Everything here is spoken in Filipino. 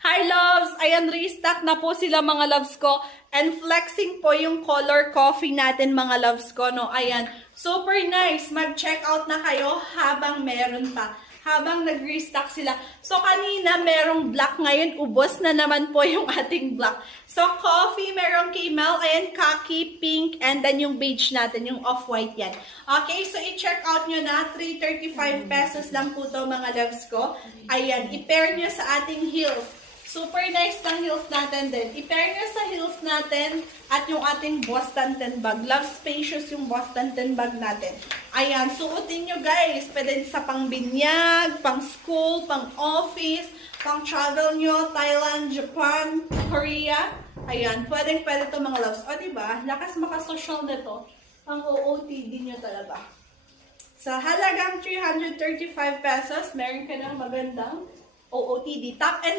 Hi loves! Ayan, restock na po sila mga loves ko. And flexing po yung color coffee natin mga loves ko. No? Ayan, super nice. Mag-check out na kayo habang meron pa. Habang nag-restock sila. So, kanina merong black. Ngayon, ubos na naman po yung ating black. So, coffee, merong camel, ayan, khaki, pink, and then yung beige natin, yung off-white yan. Okay, so i-check out nyo na. 335 pesos lang po to mga loves ko. Ayan, i-pair nyo sa ating heels. Super nice ng heels natin din. I-pair nyo sa heels natin at yung ating Boston 10 bag. Love spacious yung Boston 10 bag natin. Ayan, suotin nyo guys. Pwede sa pang binyag, pang school, pang office, pang travel nyo, Thailand, Japan, Korea. Ayan, pwede to mga loves. O diba, lakas makasocial nito. Pang OOTD nyo talaga. Sa halagang 335 pesos, meron ka ng magandang OOTD. Top and